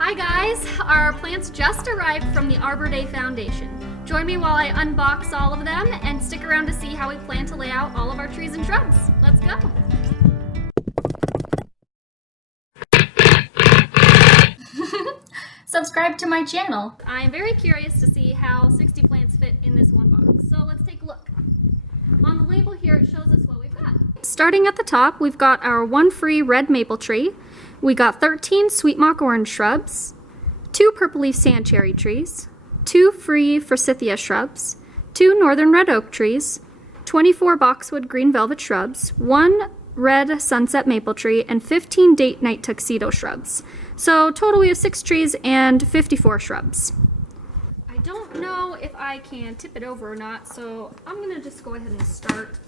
Hi guys! Our plants just arrived from the Arbor Day Foundation. Join me while I unbox all of them and stick around to see how we plan to lay out all of our trees and shrubs. Let's go! Subscribe to my channel. I'm very curious to see how 60 plants fit in this one box. So let's take a look. On the label here it shows us what we've got. Starting at the top, we've got our one free red maple tree. We got 13 sweet mock orange shrubs, 2 purple leaf sand cherry trees, 2 free forsythia shrubs, 2 northern red oak trees, 24 boxwood green velvet shrubs, 1 red sunset maple tree, and 15 date night tuxedo shrubs. So total we have 6 trees and 54 shrubs. I don't know if I can tip it over or not, so I'm going to just go ahead and start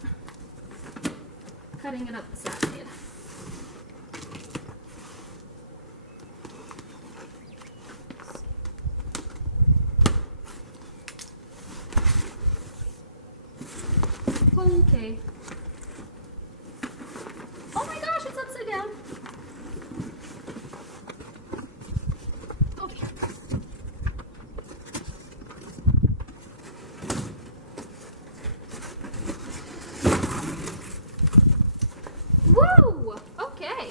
cutting it up the side. Okay. Oh my gosh, it's upside down. Okay. Woo! Okay.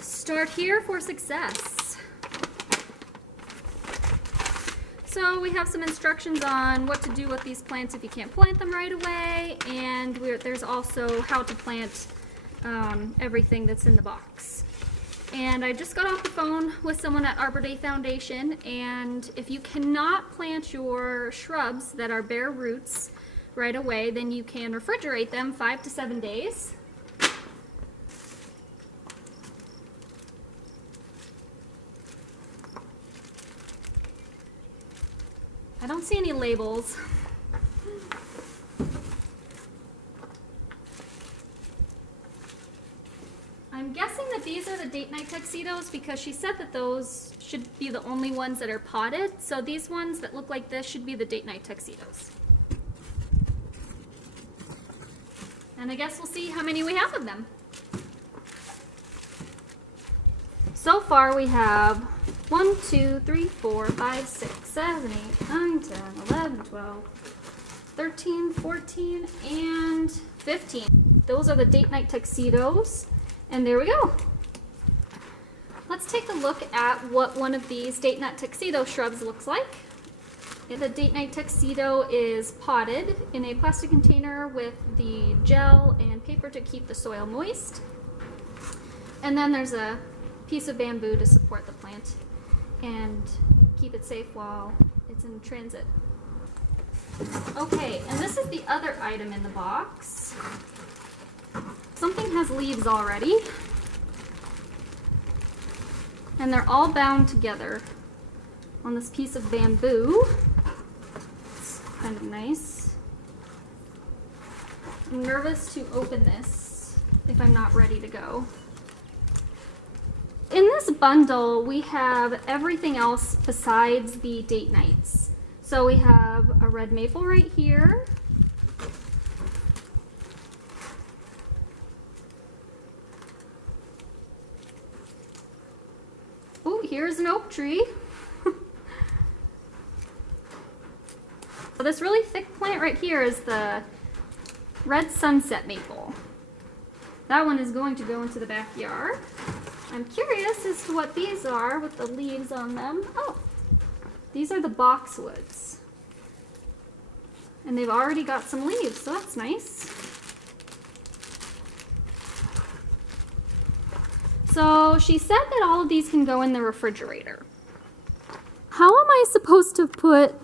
Start here for success. So we have some instructions on what to do with these plants if you can't plant them right away, and there's also how to plant everything that's in the box. And I just got off the phone with someone at Arbor Day Foundation, and if you cannot plant your shrubs that are bare roots right away, then you can refrigerate them 5 to 7 days. I don't see any labels. I'm guessing that these are the date night tuxedos because she said that those should be the only ones that are potted. So these ones that look like this should be the date night tuxedos. And I guess we'll see how many we have of them. So far we have 1, 2, 3, 4, 5, 6, 7, 8, 9, 10, 11, 12, 13, 14, and 15. Those are the date night tuxedos. And there we go. Let's take a look at what one of these date night tuxedo shrubs looks like. The date night tuxedo is potted in a plastic container with the gel and paper to keep the soil moist. And then there's a piece of bamboo to support the plant and keep it safe while it's in transit. Okay, and this is the other item in the box. Something has leaves already, and they're all bound together on this piece of bamboo. It's kind of nice. I'm nervous to open this if I'm not ready to go. In this bundle, we have everything else besides the date nights. So we have a red maple right here. Oh, here's an oak tree. So this really thick plant right here is the red sunset maple. That one is going to go into the backyard. I'm curious as to what these are with the leaves on them. Oh, these are the boxwoods. And they've already got some leaves, so that's nice. So she said that all of these can go in the refrigerator. How am I supposed to put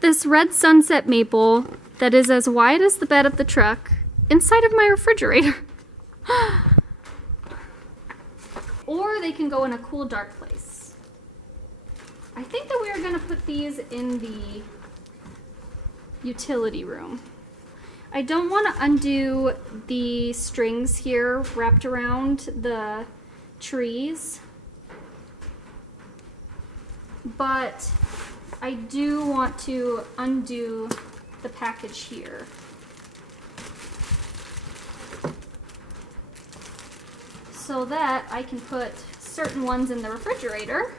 this red sunset maple that is as wide as the bed of the truck inside of my refrigerator? Or they can go in a cool, dark place. I think that we are going to put these in the utility room. I don't want to undo the strings here wrapped around the trees, but I do want to undo the package here. So that I can put certain ones in the refrigerator,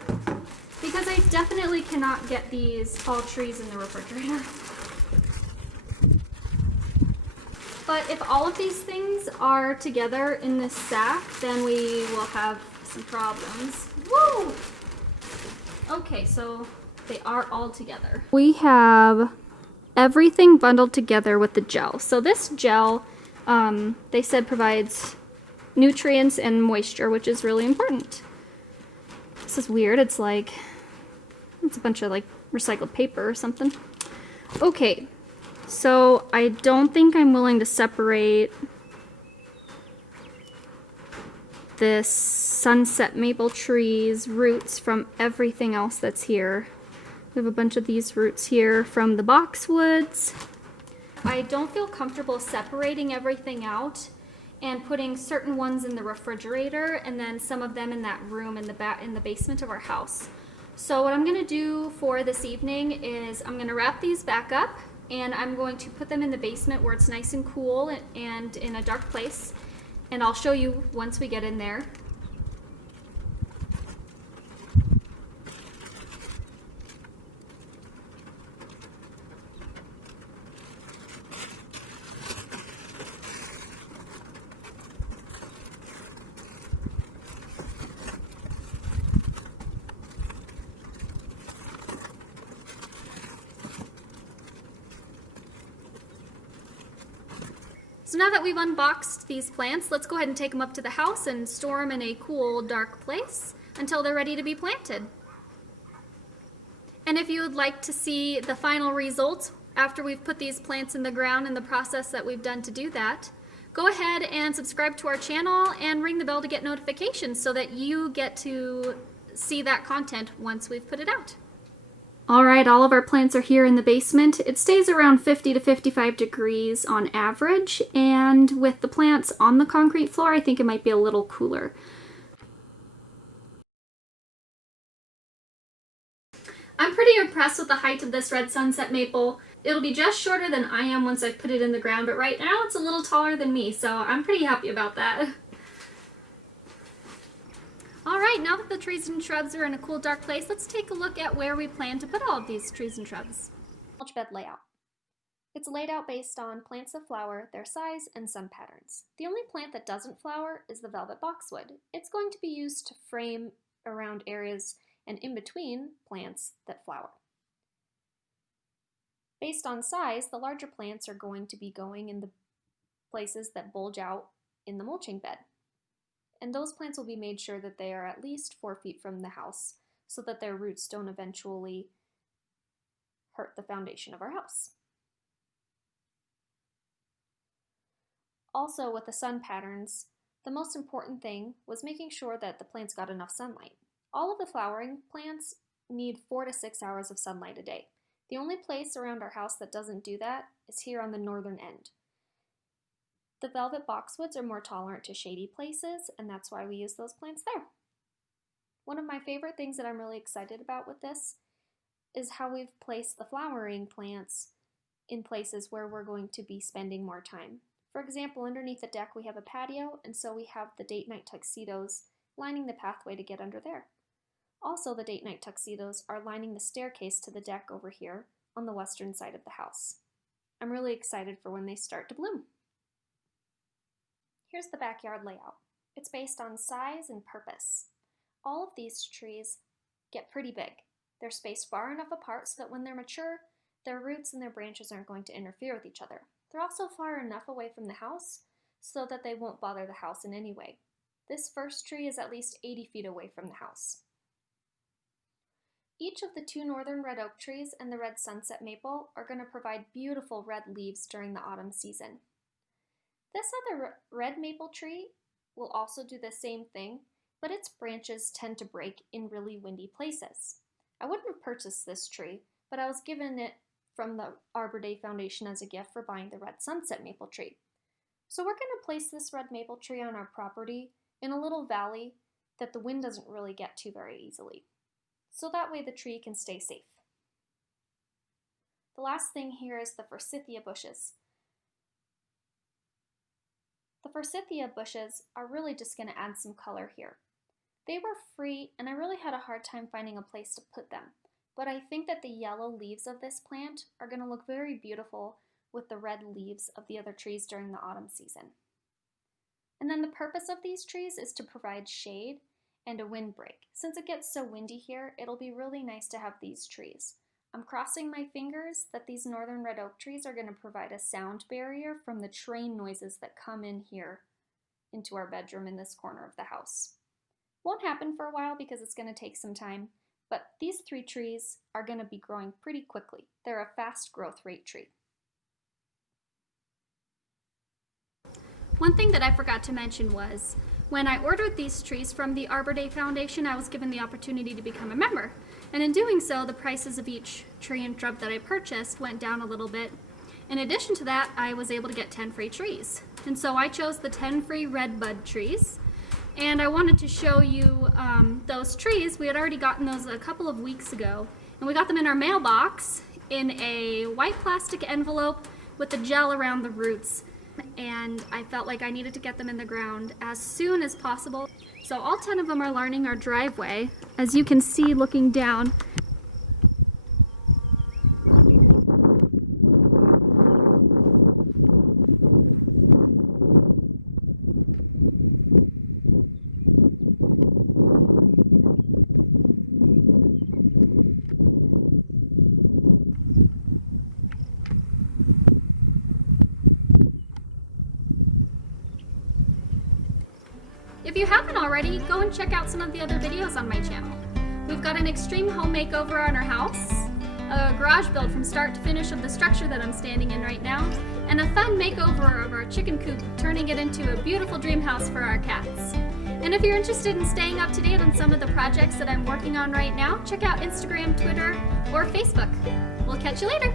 because I definitely cannot get these fall trees in the refrigerator. But if all of these things are together in this sack, then we will have some problems. Woo! Okay, so they are all together. We have everything bundled together with the gel. So this gel, they said provides nutrients and moisture, which is really important. This is weird. It's like, it's a bunch of like recycled paper or something. Okay, so I don't think I'm willing to separate this sunset maple tree's roots from everything else that's here. We have a bunch of these roots here from the boxwoods. I don't feel comfortable separating everything out and putting certain ones in the refrigerator and then some of them in that room in the basement of our house. So what I'm going to do for this evening is I'm going to wrap these back up, and I'm going to put them in the basement where it's nice and cool and in a dark place, and I'll show you once we get in there. So now that we've unboxed these plants, let's go ahead and take them up to the house and store them in a cool, dark place until they're ready to be planted. And if you would like to see the final results after we've put these plants in the ground and the process that we've done to do that, go ahead and subscribe to our channel and ring the bell to get notifications so that you get to see that content once we've put it out. Alright, all of our plants are here in the basement. It stays around 50 to 55 degrees on average, and with the plants on the concrete floor, I think it might be a little cooler. I'm pretty impressed with the height of this red sunset maple. It'll be just shorter than I am once I've put it in the ground, but right now it's a little taller than me, so I'm pretty happy about that. Alright, now that the trees and shrubs are in a cool, dark place, let's take a look at where we plan to put all of these trees and shrubs. Mulch bed layout. It's laid out based on plants that flower, their size, and sun patterns. The only plant that doesn't flower is the velvet boxwood. It's going to be used to frame around areas and in between plants that flower. Based on size, the larger plants are going to be going in the places that bulge out in the mulching bed. And those plants will be made sure that they are at least 4 feet from the house so that their roots don't eventually hurt the foundation of our house. Also, with the sun patterns, the most important thing was making sure that the plants got enough sunlight. All of the flowering plants need 4 to 6 hours of sunlight a day. The only place around our house that doesn't do that is here on the northern end. The velvet boxwoods are more tolerant to shady places, and that's why we use those plants there. One of my favorite things that I'm really excited about with this is how we've placed the flowering plants in places where we're going to be spending more time. For example, underneath the deck we have a patio, and so we have the date-night tuxedos lining the pathway to get under there. Also, the date-night tuxedos are lining the staircase to the deck over here on the western side of the house. I'm really excited for when they start to bloom. Here's the backyard layout. It's based on size and purpose. All of these trees get pretty big. They're spaced far enough apart so that when they're mature, their roots and their branches aren't going to interfere with each other. They're also far enough away from the house so that they won't bother the house in any way. This first tree is at least 80 feet away from the house. Each of the 2 northern red oak trees and the red sunset maple are going to provide beautiful red leaves during the autumn season. This other red maple tree will also do the same thing, but its branches tend to break in really windy places. I wouldn't have purchased this tree, but I was given it from the Arbor Day Foundation as a gift for buying the red sunset maple tree. So we're going to place this red maple tree on our property in a little valley that the wind doesn't really get to very easily. So that way the tree can stay safe. The last thing here is the forsythia bushes. The forsythia bushes are really just going to add some color here. They were free and I really had a hard time finding a place to put them, but I think that the yellow leaves of this plant are going to look very beautiful with the red leaves of the other trees during the autumn season. And then the purpose of these trees is to provide shade and a windbreak. Since it gets so windy here, it'll be really nice to have these trees. I'm crossing my fingers that these northern red oak trees are going to provide a sound barrier from the train noises that come in here into our bedroom in this corner of the house. Won't happen for a while because it's going to take some time, but these 3 trees are going to be growing pretty quickly. They're a fast growth rate tree. One thing that I forgot to mention was, when I ordered these trees from the Arbor Day Foundation, I was given the opportunity to become a member. And in doing so, the prices of each tree and shrub that I purchased went down a little bit. In addition to that, I was able to get 10 free trees. And so I chose the 10 free red bud trees. And I wanted to show you those trees. We had already gotten those a couple of weeks ago. And we got them in our mailbox in a white plastic envelope with the gel around the roots. And I felt like I needed to get them in the ground as soon as possible. So all 10 of them are lining our driveway. As you can see looking down, if you haven't already, go and check out some of the other videos on my channel. We've got an extreme home makeover on our house, a garage build from start to finish of the structure that I'm standing in right now, and a fun makeover of our chicken coop, turning it into a beautiful dream house for our cats. And if you're interested in staying up to date on some of the projects that I'm working on right now, check out Instagram, Twitter, or Facebook. We'll catch you later!